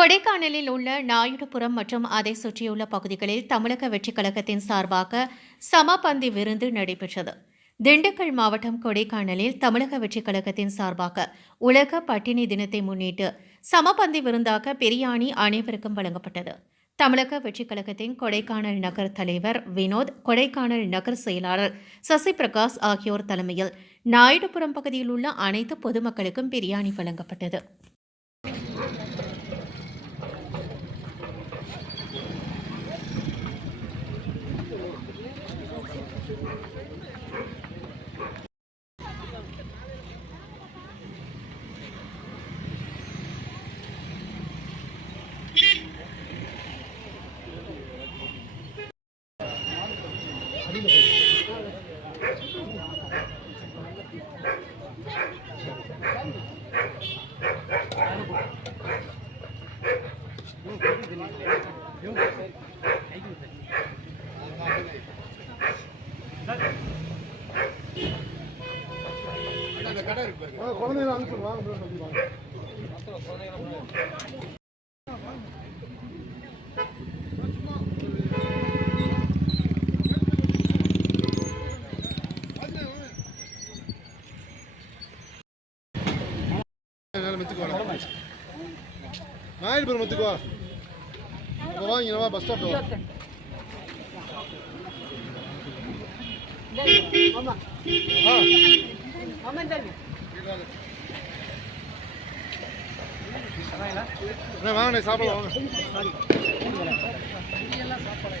கொடைக்கானலில் உள்ள நாயுடுபுரம் மற்றும் அதை சுற்றியுள்ள பகுதிகளில் தமிழக வெற்றிக் கழகத்தின் சார்பாக சமபந்தி விருந்து நடைபெற்றது. திண்டுக்கல் மாவட்டம் கொடைக்கானலில் தமிழக வெற்றிக் கழகத்தின் சார்பாக உலக பட்டினி தினத்தை முன்னிட்டு சமபந்தி விருந்தாக பிரியாணி அனைவருக்கும் வழங்கப்பட்டது. தமிழக வெற்றிக் கழகத்தின் கொடைக்கானல் நகர் தலைவர் வினோத் கொடைக்கானல் நகர் செயலாளர் சசி பிரகாஷ் ஆகியோர் தலைமையில் நாயுடுபுரம் பகுதியில் உள்ள அனைத்து பொதுமக்களுக்கும் பிரியாணி வழங்கப்பட்டது. குழந்தைங்க அனுப்பிச்சு வாங்க மெத்துக்குவா நாயுடுபுரம் மெத்துக்குவா இப்போ வாங்கினவா பஸ் ஸ்டாப் வாங்கண்ணே சாப்பிடலாம் வாங்க. சாப்பாடு